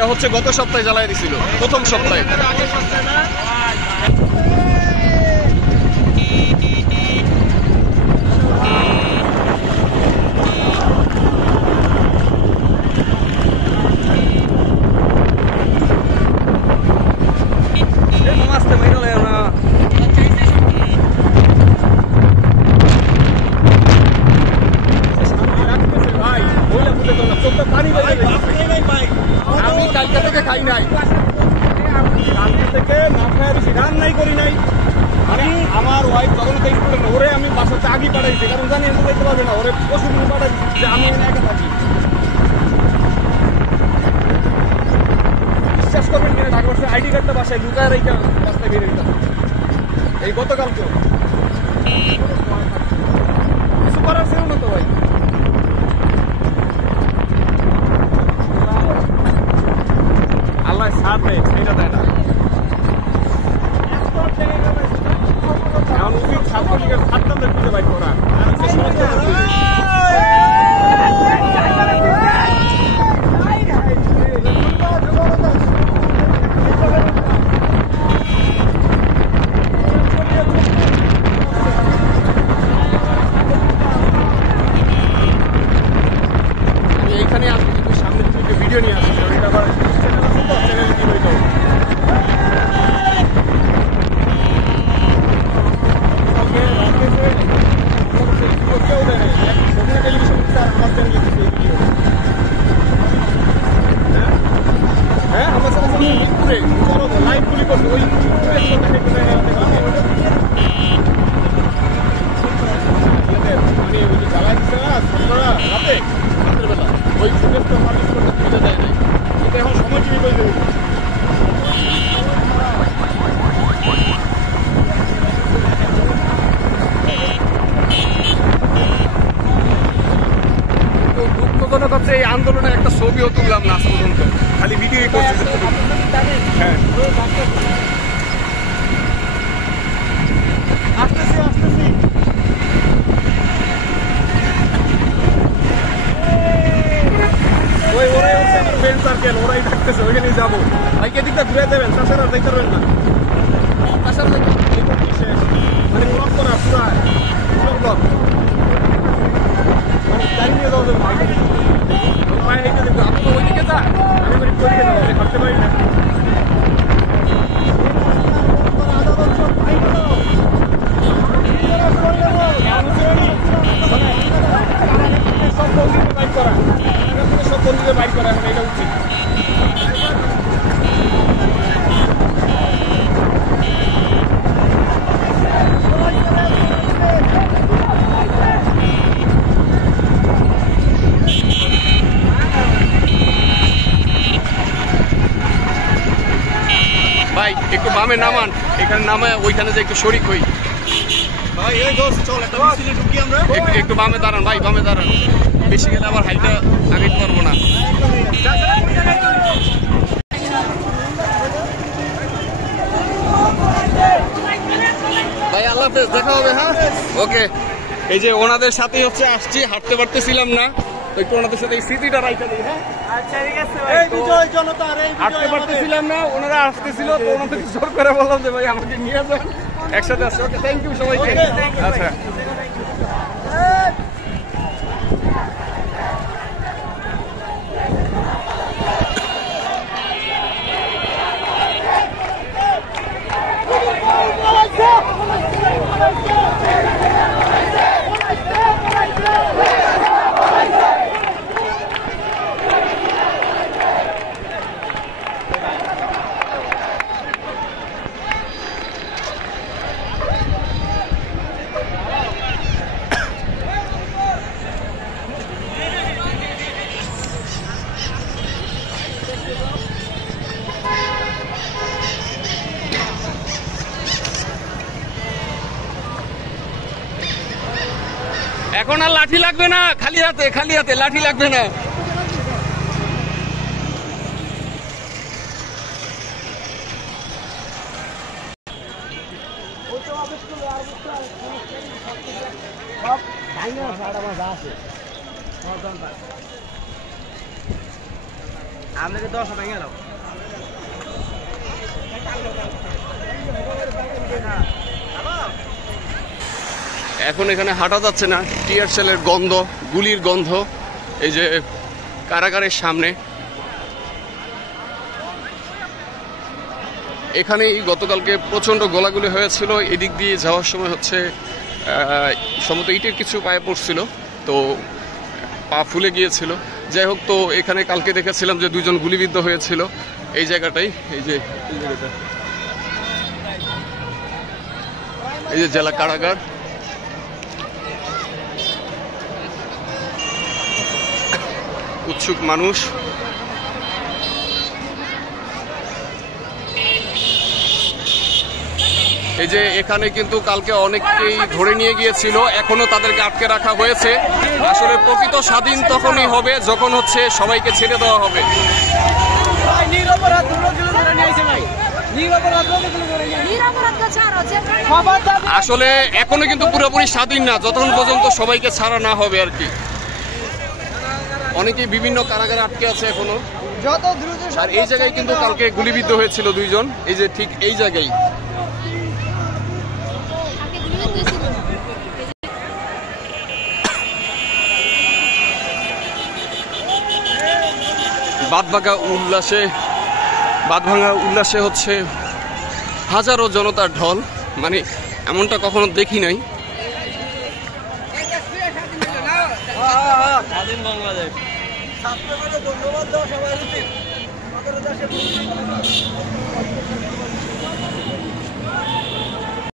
এটা হচ্ছে গত সপ্তাহে জ্বালাই দিছিল, প্রথম সপ্তাহে। আমি কালকে থেকে খাই নাই, কালকে থেকে না খাই বেশি রান নাই করি নাই। মানে আমার ওয়াইফ যখন স্কুলে ওরে আমি বাসাতে আগে পাঠাইছি, কারণ জানি এনে যাইতে পারবে না, ওরে পশু পাঠাইছি যে আমি এনে একা থাকি। বিশ্বাস করবেন কিনা, ঢাকা বর্ষের আইডি কার্ডটা বাসায় লুকায় রেখে রাস্তায় বেরিয়ে দিতাম এই গতকালকে। কিছু করার ছিল না তো ভাই। আল্লাহ ছাড় দেয়, এটা দেয় না। এখন উচিত ছাত্রলীগের ছাত্রদের খুঁজে বাইর করা। আমি এইখানে আসবো, কিন্তু সামনে থেকে ভিডিও নিয়ে আসছি, এটা আবার চ্যানেল আছে তো, চ্যানেলে কি হইতো কেউ দেয় টেলিভিশন আমার চ্যানেলে ভিডিও। হ্যাঁ আমার সাথে মিরপুরে চলো লাইভ গুলি করছে, ওই মানে ওই যে জ্বালাই দিচ্ছে না ছাত্ররা রাতে, রাতের বেলা ওই ফুটেজটা পাবলিশ করতে সুবিধা দেয় নাই। এটা এখন সময় টিভি করে দেবে। দুঃখজনক হচ্ছে এই আন্দোলনের একটা ছবিও তুললাম না আজ পর্যন্ত, খালি ভিডিও করছে। হ্যাঁ আসতেছি আসতেছি। ওই ওরাই হচ্ছে আমার ফ্রেন্ড সার্কেল, ওরাই থাকতেছে, ওইখানেই যাবো। ভাইকে দিকটা ঘুরে দেবেন, তাছাড়া আর দেখতে পারবেন না। তাছাড়া শেষ মানে ব্লক করা পুরা ব্লক, মানে গাড়ি নিয়ে যাওয়া যাবে। ভাই এইটা দেখবো, আপনি তো ওইদিকে যা, আমি ওইদিকে যাবো, আমি ভাবতে পারি না। সব বন্ধুকে বাইক করা, সব বন্ধুকে বাইক করা, এখন এটা উচিত। ভাই একটু বামে নামান, এখানে নামায় ওইখানে যে একটু শরিক হই। ভাই এই দোস্ত চল একটা মিছিলে ঢুকি আমরা। একটু বামে দাঁড়ান ভাই, বামে দাঁড়ান, বেশি গেলে আবার হাইটা আগাইতে পারবো না। ভাই আল্লাহ হাফেজ, দেখা হবে। হ্যাঁ ওকে। এই যে ওনাদের সাথেই হচ্ছে আসছি, হাঁটতে পারতেছিলাম না, একটু ওনাদের সাথে এই স্মৃতিটা রাইখা দিই। হ্যাঁ আচ্ছা ঠিক আছে ভাই। এই বিজয় জনতার এই হাঁটতে পারতেছিলাম না, ওনারা আসতেছিল তো ওনাদেরকে জোর করে বললাম যে ভাই আমাকে নিয়ে যান, একসাথে আসছে। ওকে থ্যাংক ইউ সবাইকে। আচ্ছা এখন আর লাঠি লাগবে না, খালি হাতে লাঠি লাগবে না। আমাকে 10 ভেঙে দাও। এখন এখানে হাঁটা যাচ্ছে না, টিয়ার সেলের গন্ধ, গুলির গন্ধ। এই যে কারাগারের সামনে, এখানেই গতকালকে প্রচন্ড গোলাগুলি হয়েছিল। এদিক দিয়ে যাওয়ার সময় হচ্ছে সম্ভবত ইটের কিছু পায়ে পড়ছিল, তো পা ফুলে গিয়েছিল। যাই হোক, তো এখানে কালকে দেখেছিলাম যে 2 জন গুলিবিদ্ধ হয়েছিল এই জায়গাটাই। এই যে জেলা কারাগার। উৎসুক মানুষ। এই যে এখানে কিন্তু কালকে অনেককেই ধরে নিয়ে গিয়েছিল, এখনো তাদেরকে আটকে রাখা হয়েছে। আসলে প্রকৃত স্বাধীন তখনই হবে যখন হচ্ছে সবাইকে ছেড়ে দেওয়া হবে। আসলে এখনো কিন্তু পুরোপুরি স্বাধীন না, যতক্ষণ পর্যন্ত সবাইকে ছাড়া না হবে আর কি। অনেকেই বিভিন্ন কারাগারে আটকে আছে এখনো। আর এই জায়গায় কিন্তু কালকে গুলিবিদ্ধ হয়েছিল 2 জন, এই যে ঠিক এই জায়গায়। বাঁধভাঙা উল্লাসে হচ্ছে হাজারো জনতার ঢল, মানে এমনটা কখনো দেখি নাই। স্বাধীন বাংলাদেশ। ধন্যবাদ।